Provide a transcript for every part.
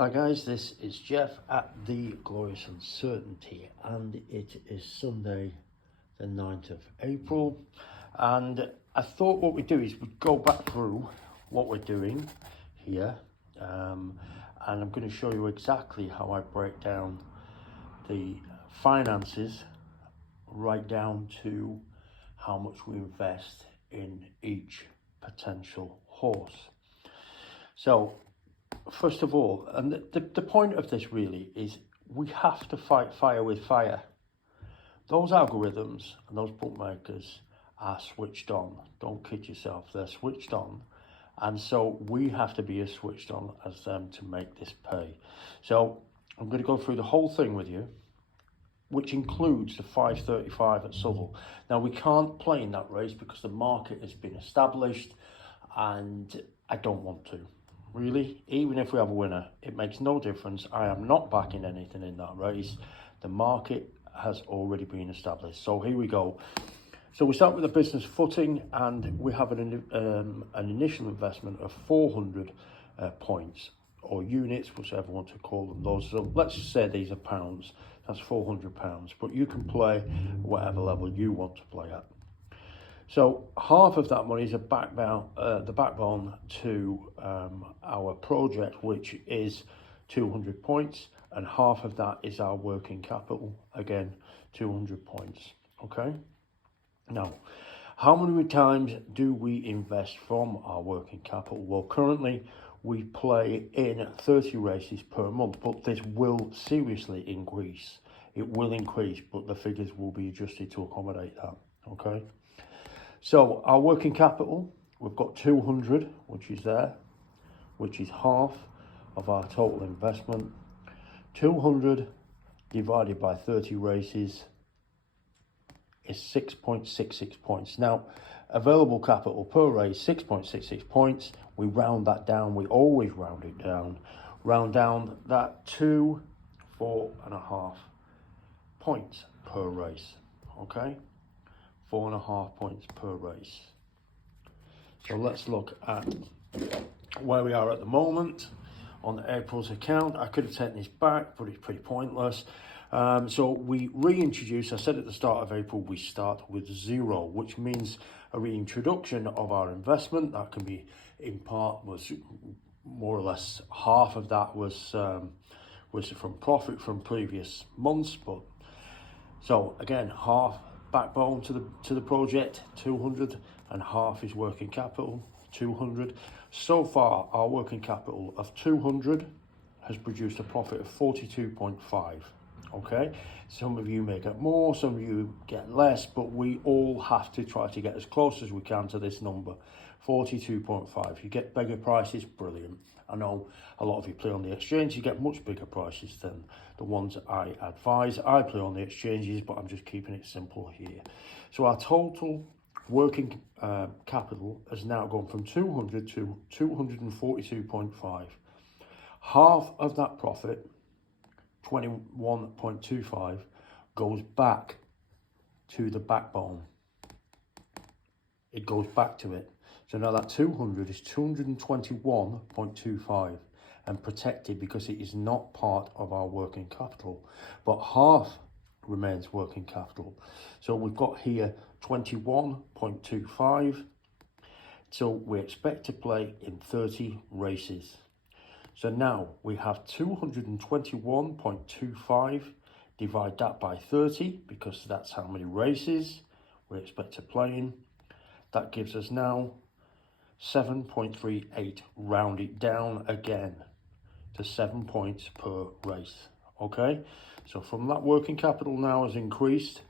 Hi guys, this is Jeff at The Glorious Uncertainty, and it is Sunday the 9th of April, and I thought what we'd do is we'd go back through what we're doing here, and I'm going to show you exactly how I break down the finances right down to how much we invest in each potential horse. So first of all, and the point of this really is we have to fight fire with fire. Those algorithms and those bookmakers are switched on. Don't kid yourself, they're switched on. And so we have to be as switched on as them to make this pay. So I'm going to go through the whole thing with you, which includes the 5:35 at Southall. Now we can't play in that race because the market has been established and I don't want to. Really, even if we have a winner, it makes no difference. I am not backing anything in that race. The market has already been established. So here we go. So we start with the business footing, and we have an initial investment of 400 points or units, whichever you want to call them. Those. So let's just say these are pounds. That's £400. But you can play whatever level you want to play at. So half of that money is the backbone to our project, which is 200 points, and half of that is our working capital, again 200 points. Okay, now how many times do we invest from our working capital? Well, currently we play in 30 races per month, but this will seriously increase. It will increase, but the figures will be adjusted to accommodate that. Okay. So our working capital, we've got 200, which is there, which is half of our total investment. 200 divided by 30 races is 6.66 points. Now, available capital per race, 6.66 points. We round that down. We always round it down. Round down that to 4.5 points per race, okay? 4.5 points per race. So let's look at where we are at the moment on April's account. I could have taken this back, but it's pretty pointless. So we reintroduce, I said at the start of April, we start with zero, which means a reintroduction of our investment. That can be, in part, was more or less half of that was from profit from previous months. But so again, half backbone to the project, 200, and half is working capital, 200. So far, our working capital of 200 has produced a profit of 42.5. Okay, some of you may get more, some of you get less, but we all have to try to get as close as we can to this number, 42.5. You get bigger prices, brilliant. I know a lot of you play on the exchange, you get much bigger prices than the ones I advise. I play on the exchanges, but I'm just keeping it simple here. So our total working capital has now gone from 200 to 242.5. Half of that profit, 21.25, goes back to the backbone. It goes back to it. So now that 200 is 221.25 and protected because it is not part of our working capital, but half remains working capital. So we've got here 21.25. So we expect to play in 30 races. So now we have 221.25, divide that by 30 because that's how many races we expect to play in. That gives us now 7.38, round it down again to 7 points per race. Okay, so from that working capital now has increased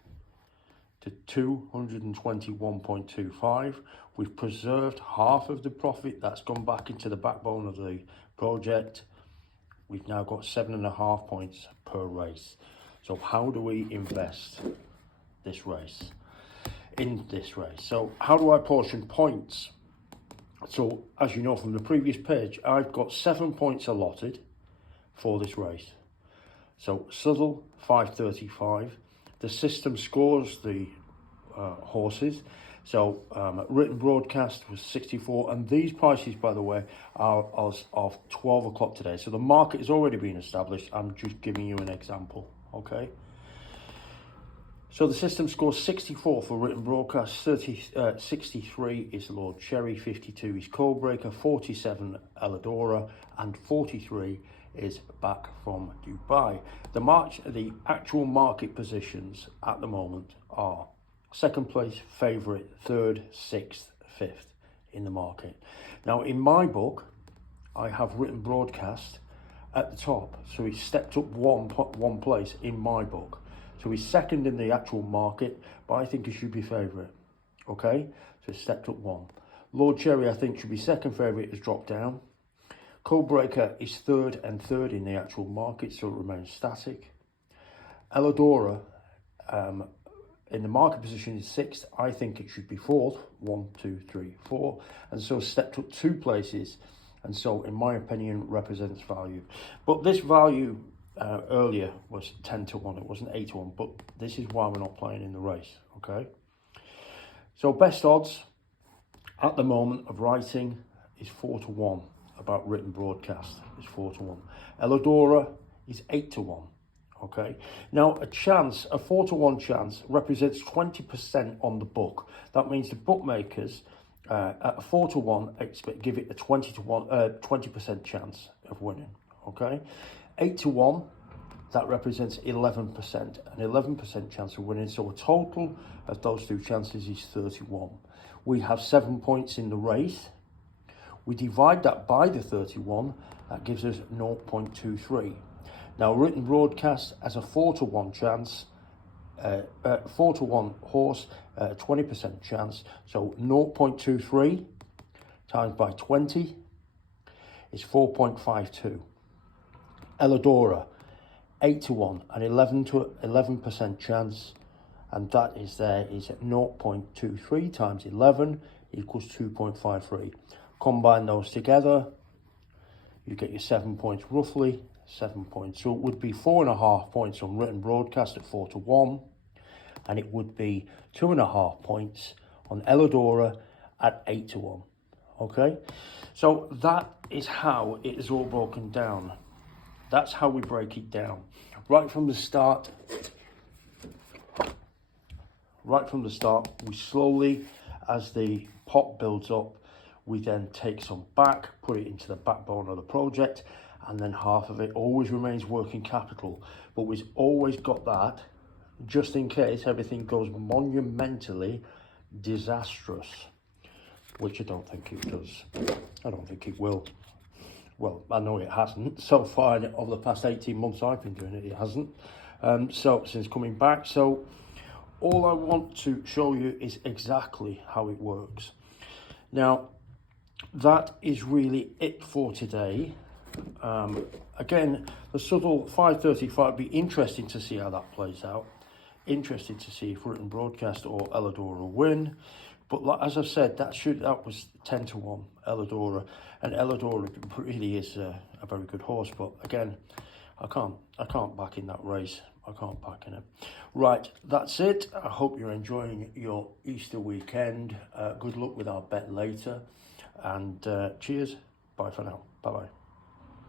to 221.25. We've preserved half of the profit that's gone back into the backbone of the project. We've now got 7.5 points per race. So how do we invest this race? In this race. So how do I portion points? So as you know from the previous page, I've got 7 points allotted for this race. So Southall 5:35. The system scores the horses. So written broadcast was 64, and these prices, by the way, are as of 12 o'clock today. So the market has already been established. I'm just giving you an example, okay? So the system scores 64 for written broadcast, 63 is Lord Cherry, 52 is Codebreaker, 47 Eladora, and 43 is Back from Dubai. The actual market positions at the moment are second place, favourite, third, sixth, fifth in the market. Now in my book, I have written broadcast at the top, so he stepped up one place in my book. So he's second in the actual market, but I think he should be favourite. Okay, so he's stepped up one. Lord Cherry, I think, should be second favourite, has dropped down. Codebreaker is third and third in the actual market, so it remains static. Eladora, in the market position, is sixth. I think it should be fourth. 1, 2, 3, 4. And so stepped up 2 places. And so, in my opinion, represents value. But this value earlier was 10 to 1. It wasn't 8 to 1. But this is why we're not playing in the race. Okay. So best odds at the moment of writing is 4 to 1. About written broadcast is 4 to 1. Eladora is 8 to 1. Okay. Now a 4 to 1 chance represents 20% on the book. That means the bookmakers at a 4 to 1 give it a 20% chance of winning. Okay. 8 to 1, that represents 11%, an 11% chance of winning. So a total of those 2 chances is 31. We have 7 points in the race. We divide that by the 31, that gives us 0.23. Now written broadcast has a 4 to 1 chance, 4 to 1 horse, 20% chance. So 0.23 times by 20 is 4.52. Eladora, 8 to 1, an 11% chance, and that is 0.23 times 11 equals 2.53. Combine those together, you get your 7 points roughly, 7 points. So it would be 4.5 points on written broadcast at 4 to 1, and it would be 2.5 points on Eladora at 8 to 1. Okay, so that is how it is all broken down. That's how we break it down. Right from the start, we slowly, as the pot builds up, we then take some back, put it into the backbone of the project, and then half of it always remains working capital. But we've always got that, just in case everything goes monumentally disastrous, which I don't think it does. I don't think it will. Well, I know it hasn't. So far, over the past 18 months I've been doing it, it hasn't. So since coming back. So all I want to show you is exactly how it works. Now, that is really it for today. Again, the subtle 535 would be interesting to see how that plays out. Interested to see if written broadcast or Eladora win. But like, as I've said, that was 10 to 1, Eladora. And Eladora really is a very good horse. But again, I can't back in that race. I can't back in it. Right, that's it. I hope you're enjoying your Easter weekend. Good luck with our bet later. And cheers. Bye for now. Bye-bye.